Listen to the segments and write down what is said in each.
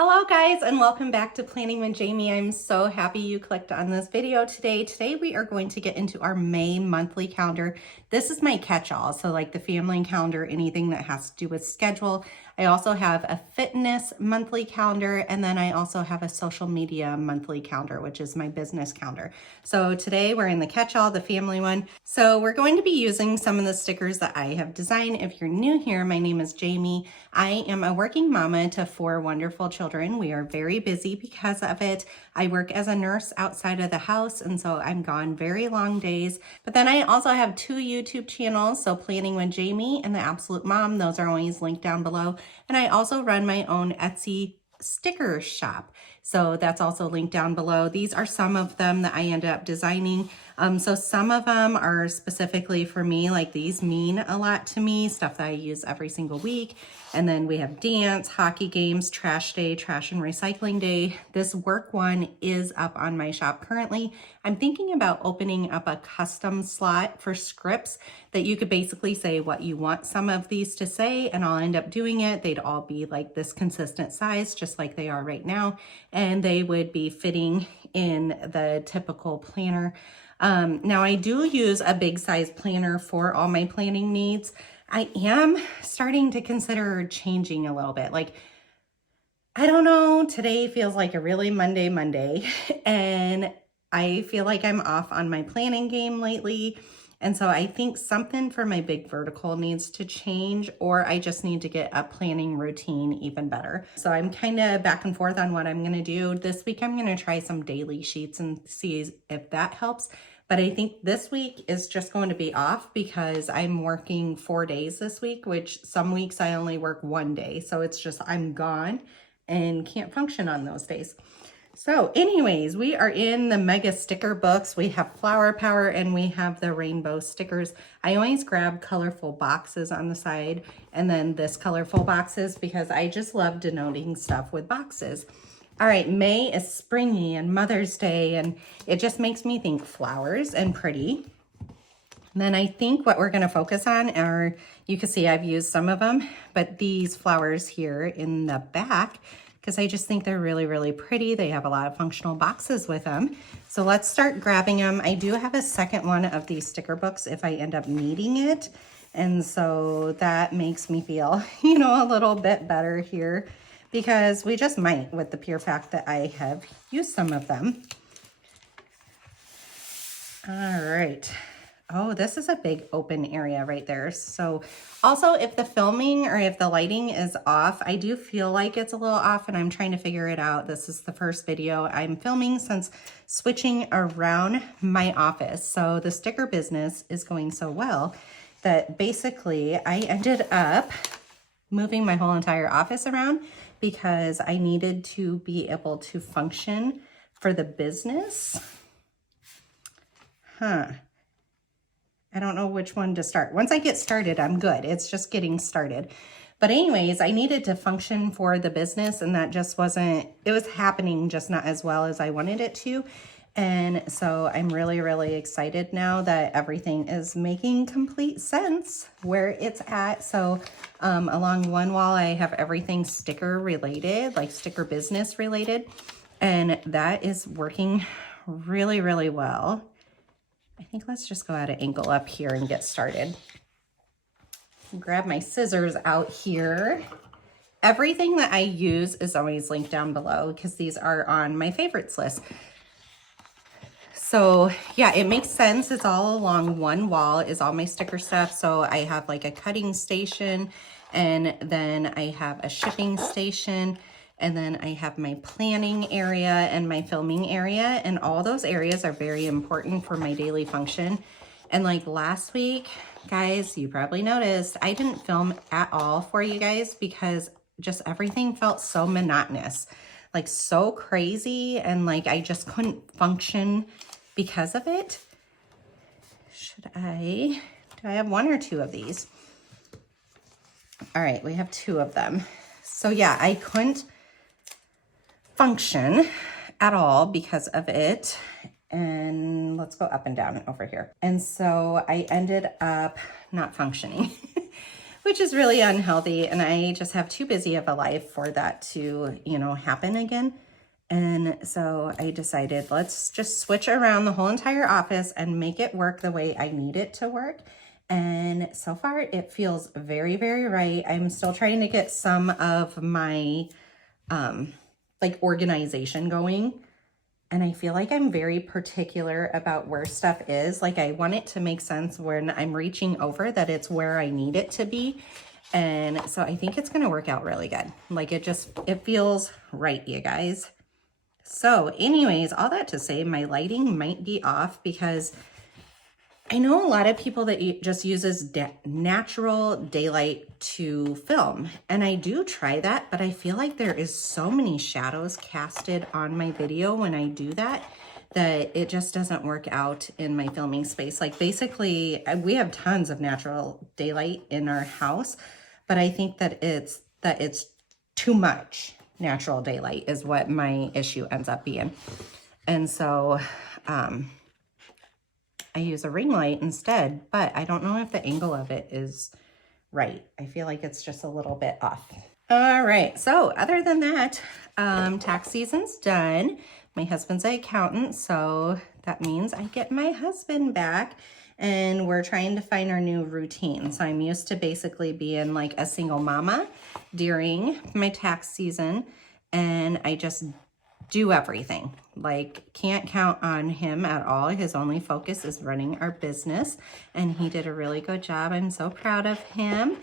Hello guys, and welcome back to Planning with Jamie. I'm so happy you clicked on this video today. Today we are going to get into our May monthly calendar. This is my catch-all, so like the family calendar, anything that has to do with schedule. I also have a fitness monthly calendar, and then I also have a social media monthly calendar, which is my business calendar. So today we're in the catch-all, the family one. So we're going to be using some of the stickers that I have designed. If you're new here, my name is Jamie. I am a working mama to 4 wonderful children. We are very busy because of it. I work as a nurse outside of the house, and so I'm gone very long days. But then I also have 2 YouTube channels, so Planning with Jamie and The Absolute Mom. Those are always linked down below. And I also run my own Etsy sticker shop. So that's also linked down below. These are some of them that I ended up designing. So some of them are specifically for me, like these mean a lot to me, stuff that I use every single week. And then we have dance, hockey games, trash day, trash and recycling day. This work one is up on my shop currently. I'm thinking about opening up a custom slot for scripts that you could basically say what you want some of these to say, and I'll end up doing it. They'd all be like this consistent size, just like they are right now. And they would be fitting in the typical planner. Now I do use a big size planner for all my planning needs. I am starting to consider changing a little bit. Like, I don't know, today feels like a really Monday, and I feel like I'm off on my planning game lately. And so I think something for my big vertical needs to change, or I just need to get a planning routine even better. So I'm kind of back and forth on what I'm going to do. This week I'm going to try some daily sheets and see if that helps. But I think this week is just going to be off because I'm working 4 days this week, which some weeks I only work 1 day. So it's just I'm gone and can't function on those days. So anyways, we are in the mega sticker books. We have Flower Power and we have the rainbow stickers. I always grab colorful boxes on the side and then this colorful boxes because I just love denoting stuff with boxes. All right, May is springy and Mother's Day, and it just makes me think flowers and pretty. And then I think what we're gonna focus on are, you can see I've used some of them, but these flowers here in the back, because I just think they're really, really pretty. They have a lot of functional boxes with them. So let's start grabbing them. I do have a second one of these sticker books if I end up needing it. And so that makes me feel, a little bit better here, because we just might with the pure fact that I have used some of them. All right. Oh, this is a big open area right there. So also if the filming or if the lighting is off, I do feel like it's a little off and I'm trying to figure it out. This is the first video I'm filming since switching around my office. So the sticker business is going so well that basically I ended up moving my whole entire office around because I needed to be able to function for the business. I don't know which one to start. Once I get started, I'm good. It's just getting started. But anyways, I needed to function for the business and that just wasn't, it was happening just not as well as I wanted it to. And so I'm really, really excited now that everything is making complete sense where it's at. So along one wall, I have everything sticker related, like sticker business related. And that is working really, really well. I think let's just go at an angle up here and get started. Grab my scissors out here. Everything that I use is always linked down below because these are on my favorites list. So yeah, it makes sense. It's all along one wall is all my sticker stuff. So I have like a cutting station and then I have a shipping station and then I have my planning area and my filming area. And all those areas are very important for my daily function. And like last week, guys, you probably noticed I didn't film at all for you guys because just everything felt so monotonous, like so crazy. And like, I just couldn't function because of it. Do I have 1 or 2 of these? All right, we have 2 of them. So yeah, I couldn't function at all because of it. And let's go up and down over here. And so I ended up not functioning, which is really unhealthy. And I just have too busy of a life for that to, you know, happen again. And so I decided, let's just switch around the whole entire office and make it work the way I need it to work. And so far it feels very, very right. I'm still trying to get some of my like organization going. And I feel like I'm very particular about where stuff is. Like I want it to make sense when I'm reaching over that it's where I need it to be. And so I think it's gonna work out really good. Like it feels right, you guys. So anyways, all that to say, my lighting might be off because I know a lot of people that just uses natural daylight to film. And I do try that, but I feel like there is so many shadows casted on my video when I do that, that it just doesn't work out in my filming space. Like basically, we have tons of natural daylight in our house, but I think that it's too much natural daylight is what my issue ends up being. And so I use a ring light instead, but I don't know if the angle of it is right. I feel like it's just a little bit off. All right, so other than that, tax season's done. My husband's an accountant, so that means I get my husband back and we're trying to find our new routine. So I'm used to basically being like a single mama during my tax season, and I just do everything. Like, can't count on him at all. His only focus is running our business, and he did a really good job. I'm so proud of him.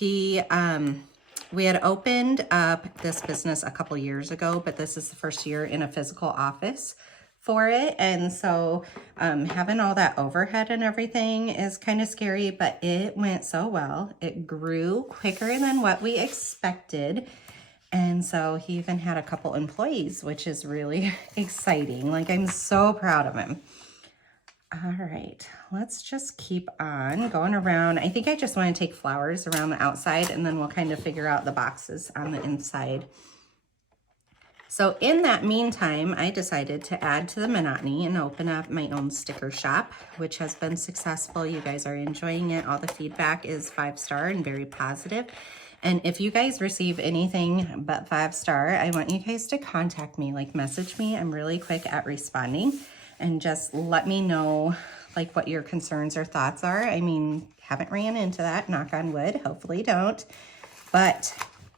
We had opened up this business a couple years ago, but this is the first year in a physical office for it. And so having all that overhead and everything is kind of scary, but it went so well. It grew quicker than what we expected. And so he even had a couple employees, which is really exciting. Like, I'm so proud of him. All right, let's just keep on going around. I think I just want to take flowers around the outside, and then we'll kind of figure out the boxes on the inside. So in that meantime, I decided to add to the monotony and open up my own sticker shop, which has been successful. You guys are enjoying it. All the feedback is 5-star and very positive. And if you guys receive anything but 5-star, I want you guys to contact me, like message me. I'm really quick at responding, and just let me know like what your concerns or thoughts are. I mean, haven't ran into that, knock on wood, hopefully don't, but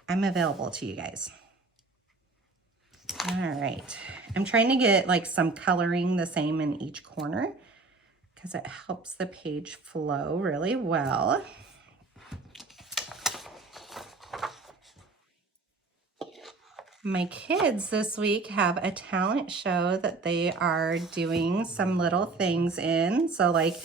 I'm available to you guys. All right, I'm trying to get like some coloring the same in each corner because it helps the page flow really well. My kids this week have a talent show that they are doing some little things in. So like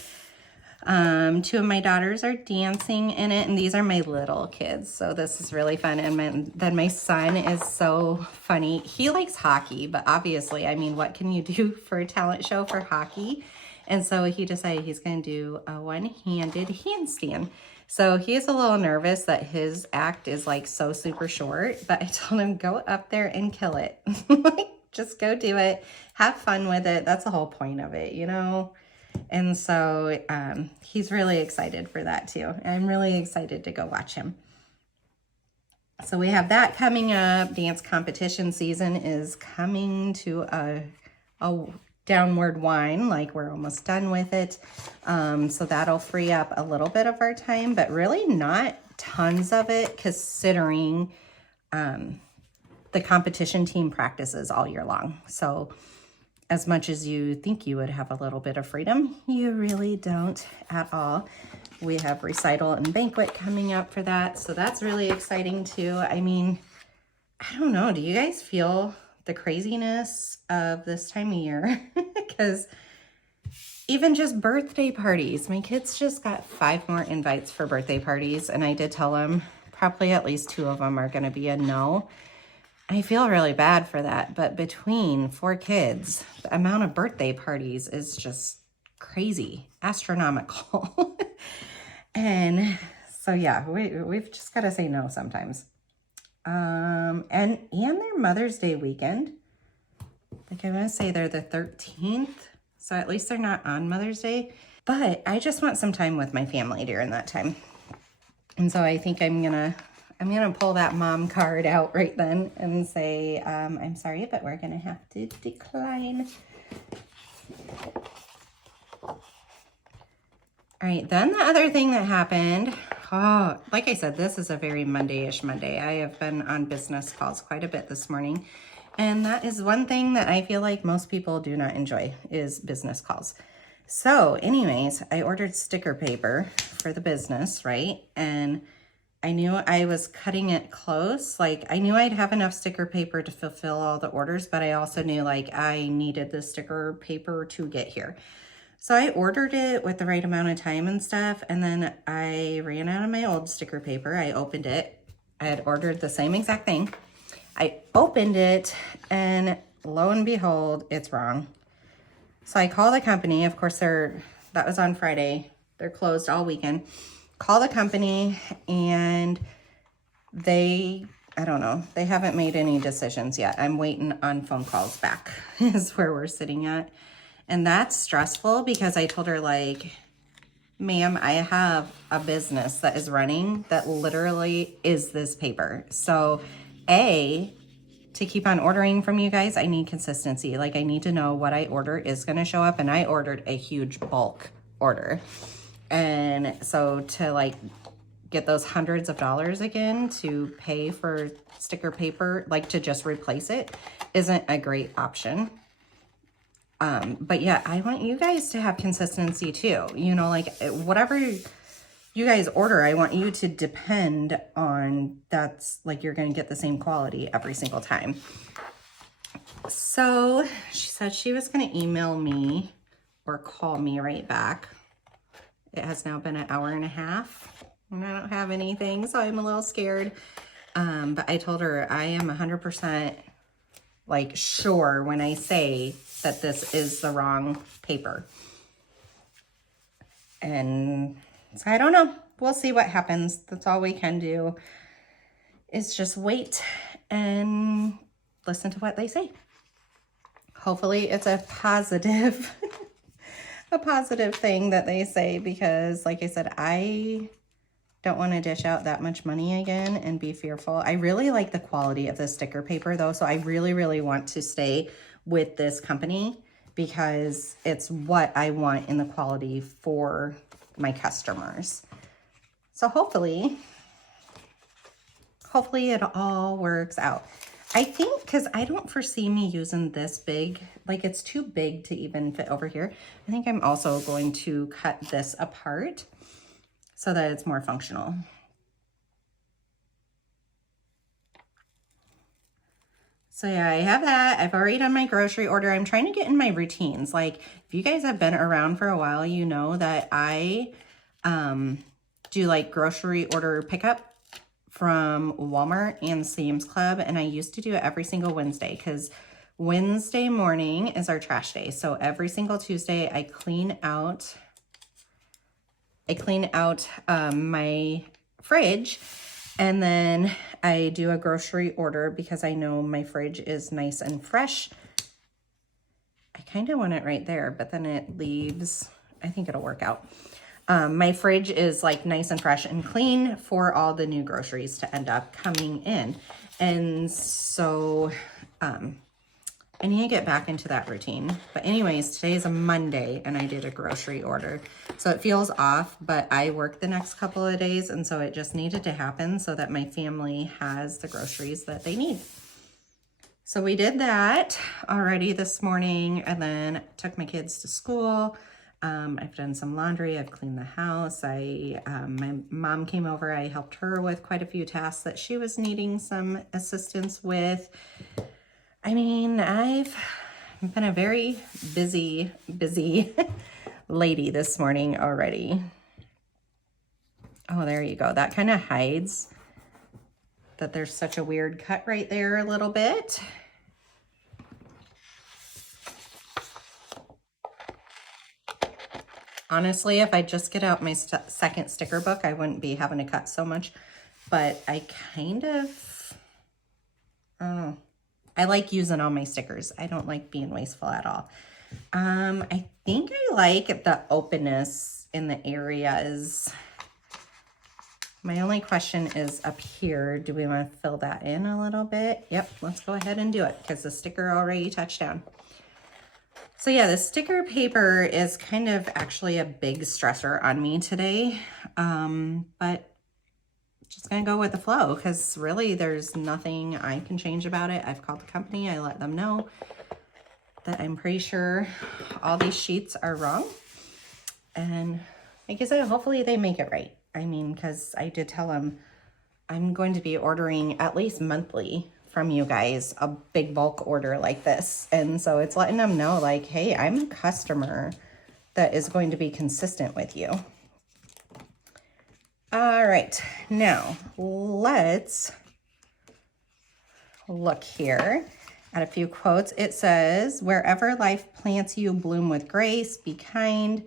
2 of my daughters are dancing in it, and these are my little kids. So this is really fun. And then my son is so funny. He likes hockey, but obviously, I mean, what can you do for a talent show for hockey? And so he decided he's going to do a one-handed handstand. So he's a little nervous that his act is like so super short, but I told him, go up there and kill it. Like, just go do it. Have fun with it. That's the whole point of it, you know? And so he's really excited for that too. I'm really excited to go watch him. So we have that coming up. Dance competition season is coming to a downward wind, like we're almost done with it. So that'll free up a little bit of our time, but really not tons of it, considering the competition team practices all year long. So as much as you think you would have a little bit of freedom, you really don't at all. We have recital and banquet coming up for that. So that's really exciting too. I mean, I don't know. Do you guys feel the craziness of this time of year? Because even just birthday parties, my kids just got 5 more invites for birthday parties, and I did tell them probably at least 2 of them are going to be a no. I feel really bad for that, but between 4 kids, the amount of birthday parties is just crazy, astronomical. And so yeah, we've just got to say no sometimes. And their Mother's Day weekend, like I want to say they're the 13th, so at least they're not on Mother's Day, but I just want some time with my family during that time. And so I think I'm gonna pull that mom card out right then and say, I'm sorry, but we're gonna have to decline. All right, then the other thing that happened, oh, like I said, this is a very Monday-ish Monday. I have been on business calls quite a bit this morning. And that is one thing that I feel like most people do not enjoy is business calls. So anyways, I ordered sticker paper for the business, right? And I knew I was cutting it close. Like I knew I'd have enough sticker paper to fulfill all the orders, but I also knew like I needed the sticker paper to get here. So I ordered it with the right amount of time and stuff, and then I ran out of my old sticker paper. I opened it. I had ordered the same exact thing. I opened it, and lo and behold, it's wrong. So I call the company. Of course, that was on Friday. They're closed all weekend. Call the company, and I don't know, they haven't made any decisions yet. I'm waiting on phone calls back is where we're sitting at. And that's stressful because I told her like, ma'am, I have a business that is running that literally is this paper. So to keep on ordering from you guys, I need consistency. Like I need to know what I order is going to show up. And I ordered a huge bulk order. And so to like get those hundreds of dollars again to pay for sticker paper, like to just replace it isn't a great option. But yeah, I want you guys to have consistency too. You know, like whatever you guys order, I want you to depend on that's like you're going to get the same quality every single time. So she said she was going to email me or call me right back. It has now been an hour and a half and I don't have anything, so I'm a little scared. But I told her I am 100% like sure when I say that this is the wrong paper. And so I don't know. We'll see what happens. That's all we can do is just wait and listen to what they say. Hopefully it's a positive, a positive thing that they say, because like I said, I don't want to dish out that much money again and be fearful. I really like the quality of the sticker paper though. So I really, really want to stay with this company because it's what I want in the quality for my customers. So hopefully it all works out. I think because I don't foresee me using this big, like it's too big to even fit over here. I think I'm also going to cut this apart so that it's more functional. So yeah, I have that. I've already done my grocery order. I'm trying to get in my routines. Like if you guys have been around for a while, you know that I do like grocery order pickup from Walmart and Sam's Club. And I used to do it every single Wednesday because Wednesday morning is our trash day. So every single Tuesday I clean out my fridge, and then I do a grocery order because I know my fridge is nice and fresh. I kind of want it right there, but then it leaves, I think it'll work out. My fridge is like nice and fresh and clean for all the new groceries to end up coming in. And so I need to get back into that routine. But anyways, today is a Monday and I did a grocery order. So it feels off, but I work the next couple of days. And so it just needed to happen so that my family has the groceries that they need. So we did that already this morning and then took my kids to school. I've done some laundry. I've cleaned the house. my mom came over. I helped her with quite a few tasks that she was needing some assistance with. I mean, I've been a very busy lady this morning already. Oh, there you go. That kind of hides that there's such a weird cut right there a little bit. Honestly, if I just get out my second sticker book, I wouldn't be having to cut so much. But I kind of, I don't know. I like using all my stickers. I don't like being wasteful at all. I think I like the openness in the areas My only question is up here. Do we want to fill that in a little bit? Yep, let's go ahead and do it because the sticker already touched down. So yeah, the sticker paper is kind of actually a big stressor on me today, but just gonna go with the flow because really there's nothing I can change about it. I've called the company, I let them know that I'm pretty sure all these sheets are wrong. And like I said, hopefully they make it right. I mean, because I did tell them I'm going to be ordering at least monthly from you guys, a big bulk order like this. And so it's letting them know like, hey, I'm a customer that is going to be consistent with you. All right, now let's look here at a few quotes. It says, wherever life plants you, bloom with grace, be kind,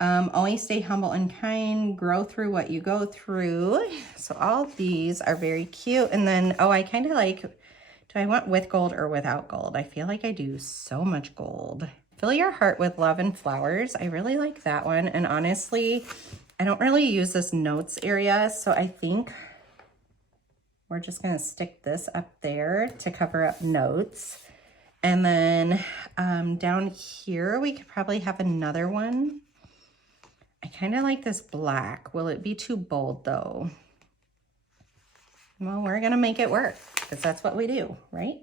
always stay humble and kind, grow through what you go through. So all these are very cute. And then, oh, I kind of like, do I want with gold or without gold? I feel like I do so much gold. Fill your heart with love and flowers. I really like that one. And honestly, I don't really use this notes area. So I think we're just going to stick this up there to cover up notes. And then down here, we could probably have another one. I kind of like this black. Will it be too bold though? Well, we're going to make it work because that's what we do, right?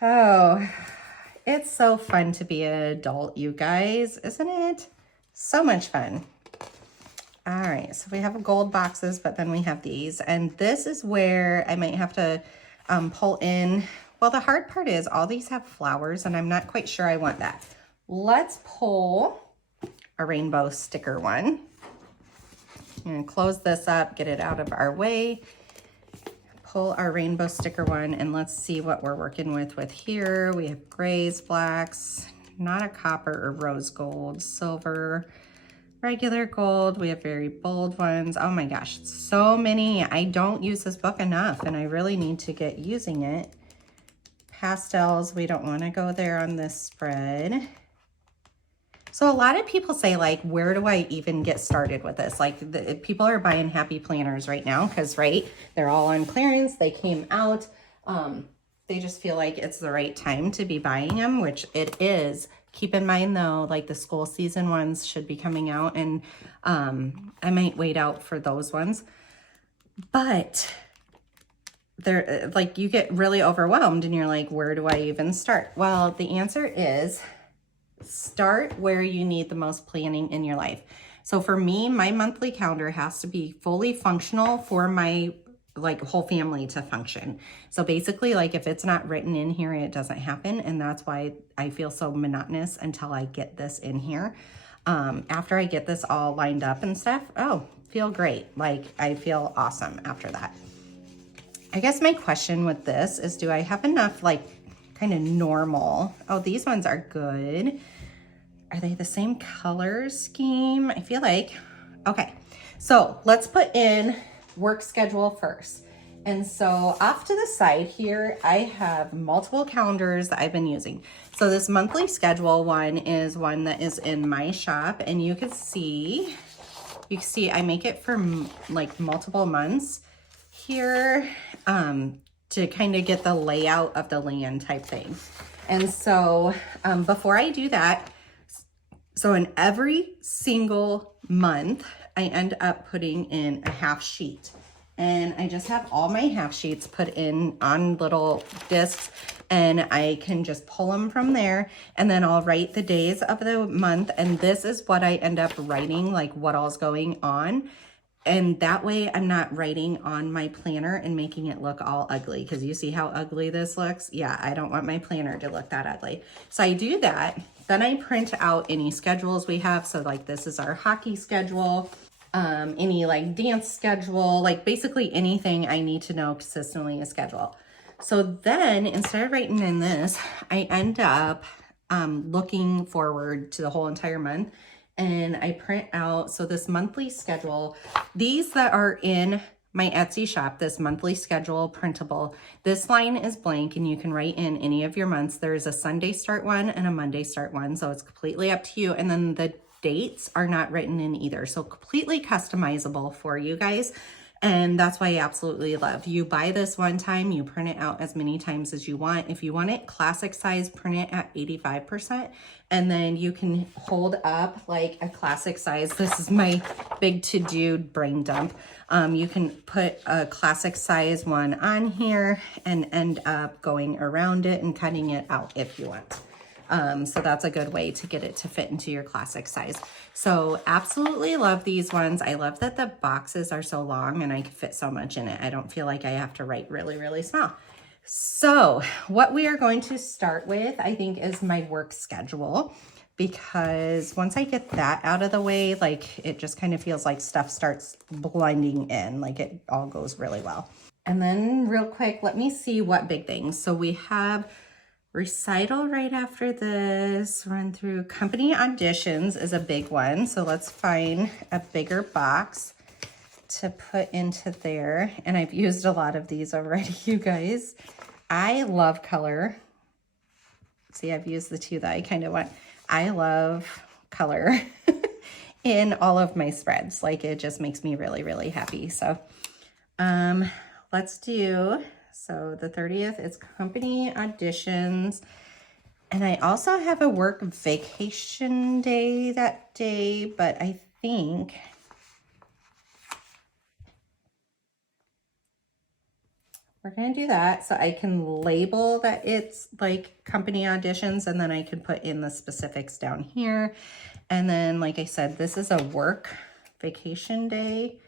Oh, it's so fun to be an adult, you guys, isn't it? So much fun. All right, so we have gold boxes, but then we have these. And this is where I might have to pull in. Well, the hard part is all these have flowers, and I'm not quite sure I want that. Let's pull a rainbow sticker one. I'm gonna close this up, get it out of our way. Pull our rainbow sticker one, and let's see what we're working with here. We have grays, blacks, not a copper or rose gold, silver, regular gold. We have very bold ones. Oh my gosh, so many. I don't use this book enough, and I really need to get using it. Pastels, we don't want to go there on this spread. So a lot of people say, like, where do I even get started with this? Like, people are buying happy planners right now because, right, they're all on clearance. They came out. They just feel like it's the right time to be buying them, which it is. Keep in mind, though, like the school season ones should be coming out, and I might wait out for those ones. But they're like, you get really overwhelmed and you're like, where do I even start? Well, the answer is start where you need the most planning in your life. So for me, my monthly calendar has to be fully functional for my like whole family to function. So basically, like if it's not written in here, it doesn't happen. And that's why I feel so monotonous until I get this in here. After I get this all lined up and stuff, oh, feel great. Like I feel awesome after that. I guess my question with this is, do I have enough like kind of normal? Oh, these ones are good. Are they the same color scheme? I feel like, okay. So let's put in work schedule first. And so off to the side here, I have multiple calendars that I've been using. So this monthly schedule one is one that is in my shop, and you can see I make it for like multiple months here to kind of get the layout of the land type thing. And so before I do that, so in every single month, I end up putting in a half sheet. And I just have all my half sheets put in on little discs, and I can just pull them from there, and then I'll write the days of the month, and this is what I end up writing, like what all's going on. And that way I'm not writing on my planner and making it look all ugly, because you see how ugly this looks? Yeah, I don't want my planner to look that ugly. So I do that. Then I print out any schedules we have. So like this is our hockey schedule, any like dance schedule, like basically anything I need to know consistently is schedule. So then instead of writing in this, I end up looking forward to the whole entire month. And I print out, so this monthly schedule, these that are in my Etsy shop, this monthly schedule printable, this line is blank and you can write in any of your months. There's a Sunday start one and a Monday start one, so it's completely up to you. And then the dates are not written in either. So completely customizable for you guys. And that's why I absolutely love. You buy this one time, you print it out as many times as you want. If you want it classic size, print it at 85%. And then you can hold up like a classic size. This is my big to-do brain dump. You can put a classic size one on here and end up going around it and cutting it out if you want. So that's a good way to get it to fit into your classic size. So absolutely love these ones. I love that the boxes are so long and I can fit so much in it. I don't feel like I have to write really, really small. So what we are going to start with, I think, is my work schedule, because once I get that out of the way, like it just kind of feels like stuff starts blending in, like it all goes really well. And then real quick, let me see what big things. So we have recital right after this. Run through company auditions is a big one. So let's find a bigger box to put into there. And I've used a lot of these already, you guys. I love color. See, I've used the two that I kind of want. I love color in all of my spreads. Like it just makes me really, really happy. So let's do, so the 30th is company auditions. And I also have a work vacation day that day, but I think we're going to do that so I can label that it's like company auditions, and then I can put in the specifics down here. And then, like I said, this is a work vacation day.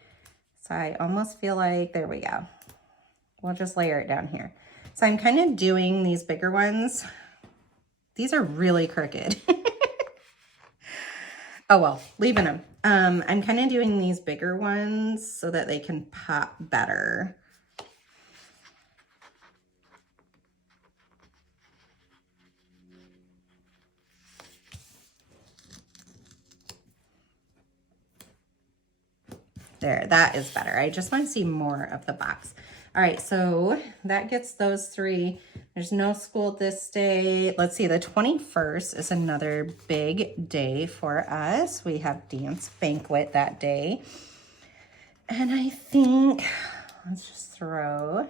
So I almost feel like, there we go. We'll just layer it down here. So I'm kind of doing these bigger ones. These are really crooked. Oh, well, leaving them. I'm kind of doing these bigger ones so that they can pop better. There, that is better. I just want to see more of the box. All right, so that gets those three. There's no school this day. Let's see, the 21st is another big day for us. We have dance banquet that day. And I think, let's just throw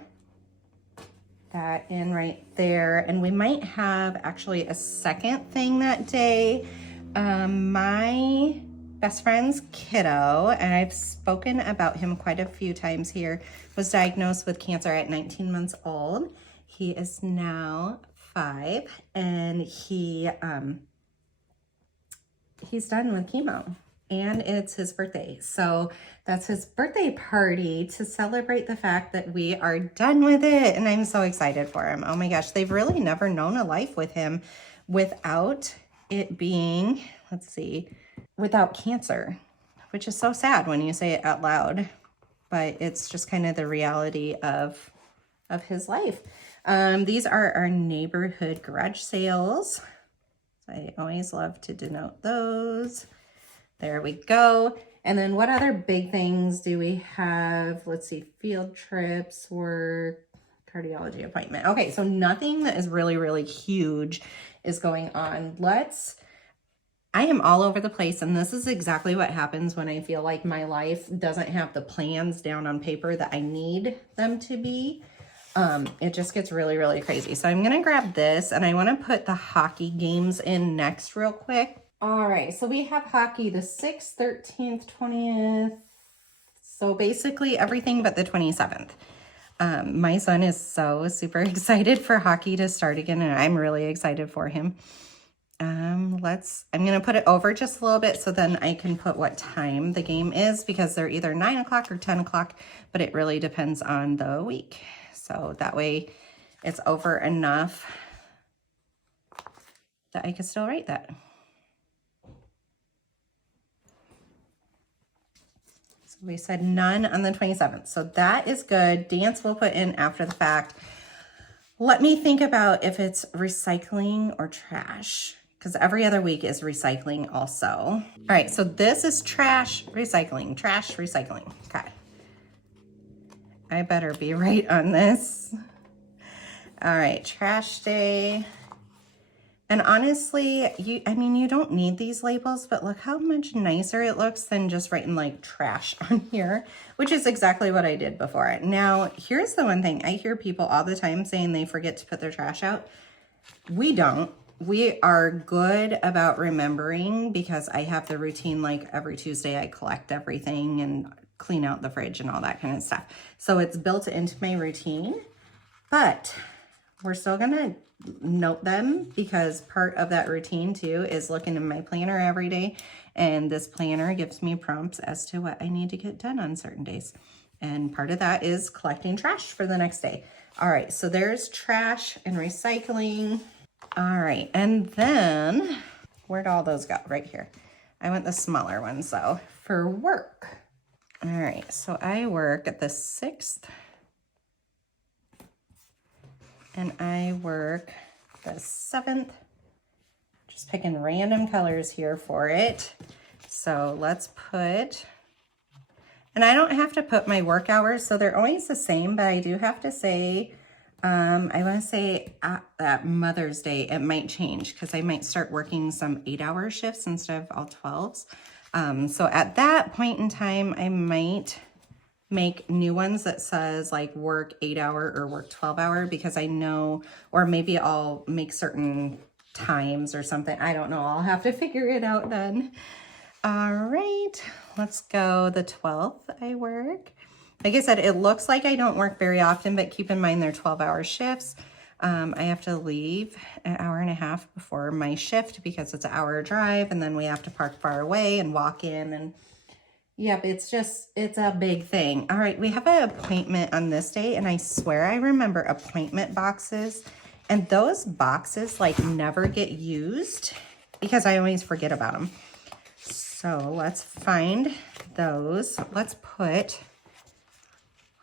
that in right there. And we might have actually a second thing that day. My best friend's kiddo, and I've spoken about him quite a few times here, was diagnosed with cancer at 19 months old. He is now 5, and he's done with chemo, and it's his birthday. So that's his birthday party to celebrate the fact that we are done with it, and I'm so excited for him. Oh my gosh, they've really never known a life with him without it being, let's see, without cancer, which is so sad when you say it out loud, but it's just kind of the reality of his life. These are our neighborhood garage sales. I always love to denote those. There we go. And then what other big things do we have? Let's see, field trips, work, cardiology appointment. Okay, so nothing that is really, really huge is going on. I am all over the place, and this is exactly what happens when I feel like my life doesn't have the plans down on paper that I need them to be. It just gets really, really crazy. So I'm going to grab this, and I want to put the hockey games in next real quick. All right, so we have hockey the 6th, 13th, 20th. So basically everything but the 27th. My son is so super excited for hockey to start again, and I'm really excited for him. I'm going to put it over just a little bit so then I can put what time the game is, because they're either 9 o'clock or 10 o'clock, but it really depends on the week. So that way it's over enough that I can still write that. So we said none on the 27th. So that is good. Dance we'll put in after the fact. Let me think about if it's recycling or trash, because every other week is recycling also. All right, so this is trash, recycling, trash, recycling. Okay. I better be right on this. All right, trash day. And honestly, I mean, you don't need these labels, but look how much nicer it looks than just writing like trash on here, which is exactly what I did before. Now, here's the one thing. I hear people all the time saying they forget to put their trash out. We don't. We are good about remembering because I have the routine, like every Tuesday I collect everything and clean out the fridge and all that kind of stuff. So it's built into my routine, but we're still gonna note them because part of that routine too is looking in my planner every day, and this planner gives me prompts as to what I need to get done on certain days. And part of that is collecting trash for the next day. All right, so there's trash and recycling. All right, and then where'd all those go? Right here. I went the smaller ones though for work. All right, so I work at the 6th. And I work the 7th, just picking random colors here for it. So let's put, and I don't have to put my work hours, so they're always the same, but I do have to say, I want to say at Mother's Day, it might change because I might start working some 8-hour shifts instead of all 12s. So at that point in time, I might make new ones that says like work 8-hour or work 12-hour because I know, or maybe I'll make certain times or something. I don't know. I'll have to figure it out then. All right, let's go the 12th I work. Like I said, it looks like I don't work very often, but keep in mind they're 12-hour shifts. I have to leave an hour and a half before my shift because it's an hour drive, and then we have to park far away and walk in, and yep, it's a big thing. All right, we have an appointment on this day, and I swear I remember appointment boxes, and those boxes like never get used because I always forget about them. So let's find those. Let's put,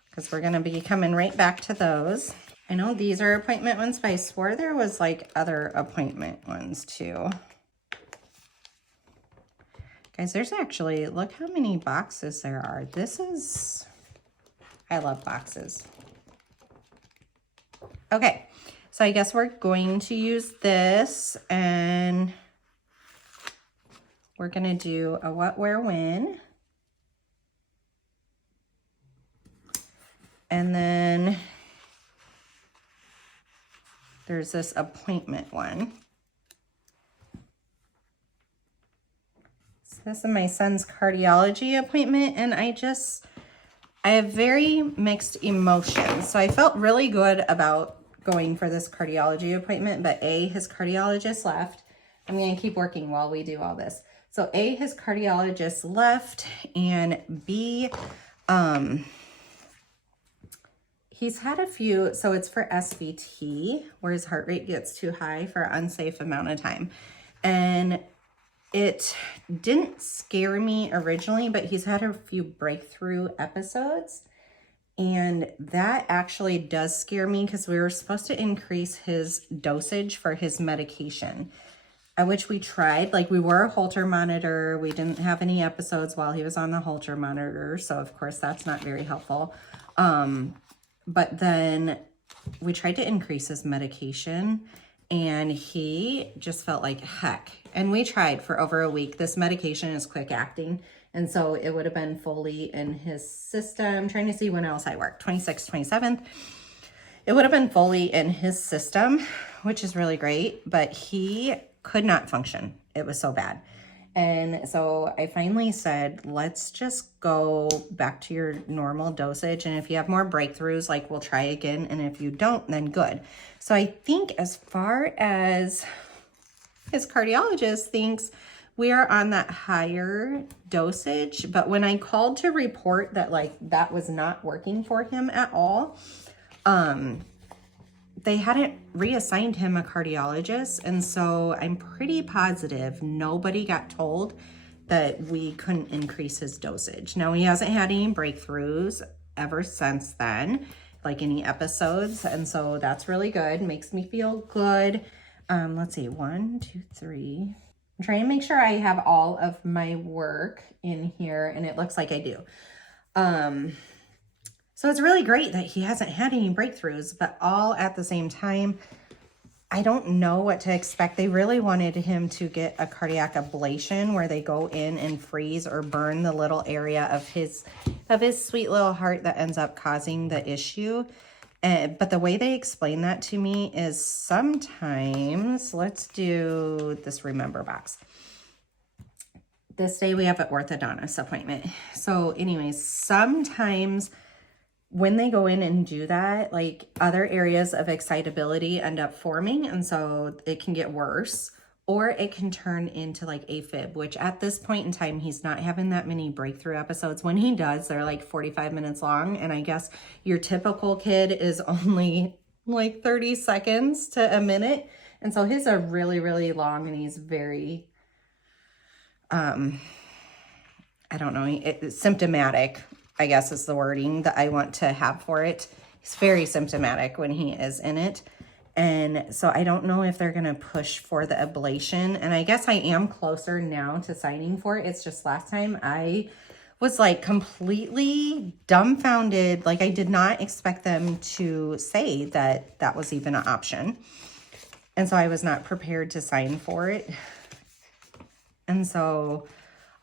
because we're gonna be coming right back to those. I know these are appointment ones, but I swore there was like other appointment ones too. Guys, there's actually, look how many boxes there are. I love boxes. Okay, so I guess we're going to use this, and we're gonna do a what, where, when. And then there's this appointment one. This is my son's cardiology appointment, and I have very mixed emotions. So I felt really good about going for this cardiology appointment, but A, his cardiologist left. I'm going to keep working while we do all this. So A, his cardiologist left, and B, he's had a few, so it's for SVT, where his heart rate gets too high for an unsafe amount of time. And it didn't scare me originally, but he's had a few breakthrough episodes, and that actually does scare me because we were supposed to increase his dosage for his medication, which we tried. Like, we wore a Holter monitor. We didn't have any episodes while he was on the Holter monitor, so of course that's not very helpful. But then we tried to increase his medication, and he just felt like heck. And we tried for over a week. This medication is quick acting, and so it would have been fully in his system. I'm trying to see when else I worked, 26th, 27th. It would have been fully in his system, which is really great, but he could not function. It was so bad. And so I finally said, let's just go back to your normal dosage. And if you have more breakthroughs, like, we'll try again. And if you don't, then good. So I think as far as his cardiologist thinks, we are on that higher dosage. But when I called to report that, like, that was not working for him at all, they hadn't reassigned him a cardiologist, and so I'm pretty positive nobody got told that we couldn't increase his dosage. Now, he hasn't had any breakthroughs ever since then, like any episodes, and so that's really good. Makes me feel good. Let's see, 1, 2, 3. I'm trying to make sure I have all of my work in here, and it looks like I do. So it's really great that he hasn't had any breakthroughs, but all at the same time, I don't know what to expect. They really wanted him to get a cardiac ablation where they go in and freeze or burn the little area of his sweet little heart that ends up causing the issue. But the way they explain that to me is sometimes, let's do this remember box. This day we have an orthodontist appointment. So anyways, sometimes when they go in and do that, like other areas of excitability end up forming, and so it can get worse, or it can turn into like AFib, which at this point in time, he's not having that many breakthrough episodes. When he does, they're like 45 minutes long, and I guess your typical kid is only like 30 seconds to a minute. And so his are really, really long, and he's very, I don't know, symptomatic, I guess is the wording that I want to have for it. He's very symptomatic when he is in it. And so I don't know if they're going to push for the ablation. And I guess I am closer now to signing for it. It's just last time I was like completely dumbfounded. Like I did not expect them to say that that was even an option. And so I was not prepared to sign for it. And so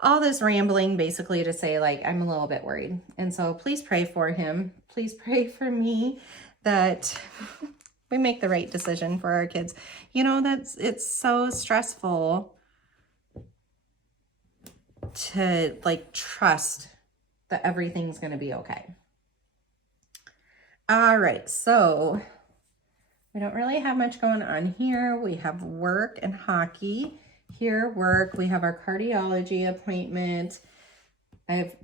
all this rambling basically to say like, I'm a little bit worried. And so please pray for him. Please pray for me that we make the right decision for our kids. You know, it's so stressful to like trust that everything's going to be okay. All right. So we don't really have much going on here. We have work and hockey. Here, work, we have our cardiology appointment. I have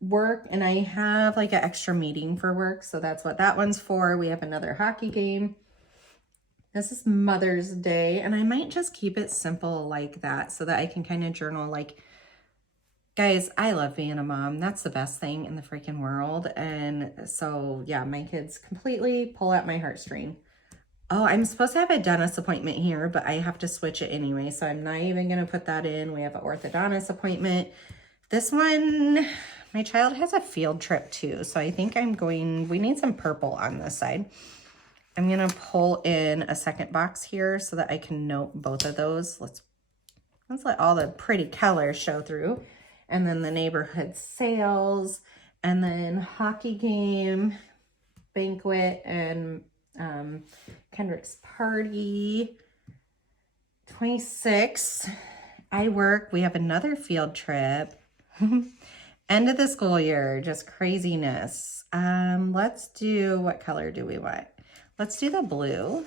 work, and I have like an extra meeting for work, so that's what that one's for. We have another hockey game. This is Mother's Day, and I might just keep it simple like that so that I can kind of journal like, guys, I love being a mom. That's the best thing in the freaking world. And so, yeah, my kids completely pull at my heartstring. Oh, I'm supposed to have a dentist appointment here, but I have to switch it anyway, so I'm not even going to put that in. We have an orthodontist appointment. This one, my child has a field trip too, so I think we need some purple on this side. I'm going to pull in a second box here so that I can note both of those. Let's let all the pretty colors show through. And then the neighborhood sales, and then hockey game, banquet, and Kendrick's party. 26, I work. We have another field trip. End of the school year, just craziness. Let's do, what color do we want? Let's do the blue.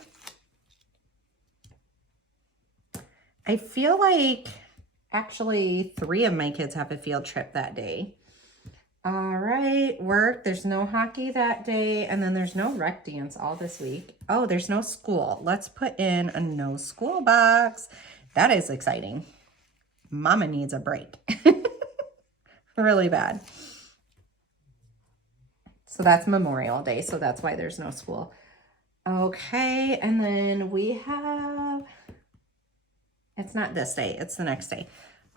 I feel like actually 3 of my kids have a field trip that day. All right, work. There's no hockey that day, and then there's no rec dance all this week. Oh, there's no school. Let's put in a no school box. That is exciting. Mama needs a break. Really bad. So that's Memorial Day, so that's why there's no school. Okay, and then we have, it's not this day, it's the next day.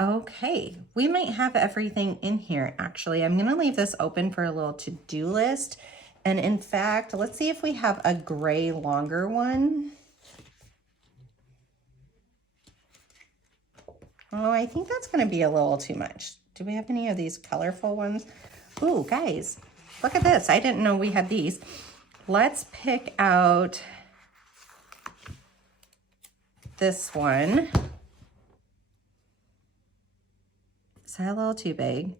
Okay, we might have everything in here, actually. I'm going to leave this open for a little to-do list. And in fact, let's see if we have a gray longer one. Oh, I think that's going to be a little too much. Do we have any of these colorful ones? Ooh, guys, look at this. I didn't know we had these. Let's pick out this one. Is that a little too big?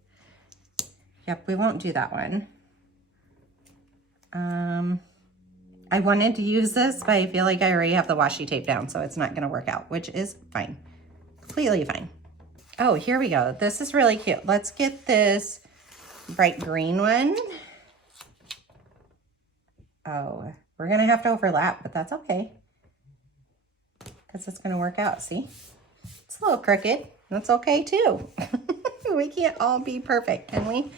Yep, we won't do that one. I wanted to use this, but I feel like I already have the washi tape down, so it's not going to work out, which is fine. Completely fine. Oh, here we go. This is really cute. Let's get this bright green one. Oh, we're going to have to overlap, but that's okay, because it's going to work out. See? It's a little crooked. That's okay, too. We can't all be perfect, can we?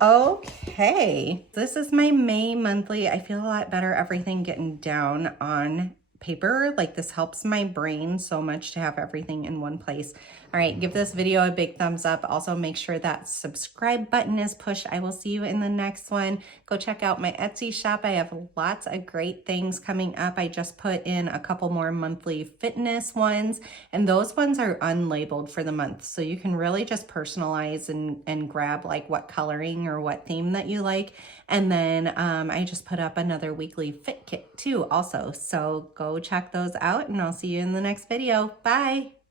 Okay, this is my May monthly. I feel a lot better everything getting down on paper. Like, this helps my brain so much to have everything in one place. All right, give this video a big thumbs up. Also, make sure that subscribe button is pushed. I will see you in the next one. Go check out my Etsy shop. I have lots of great things coming up. I just put in a couple more monthly fitness ones, and those ones are unlabeled for the month. So you can really just personalize and grab like what coloring or what theme that you like. And then I just put up another weekly fit kit too also. So go check those out, and I'll see you in the next video. Bye.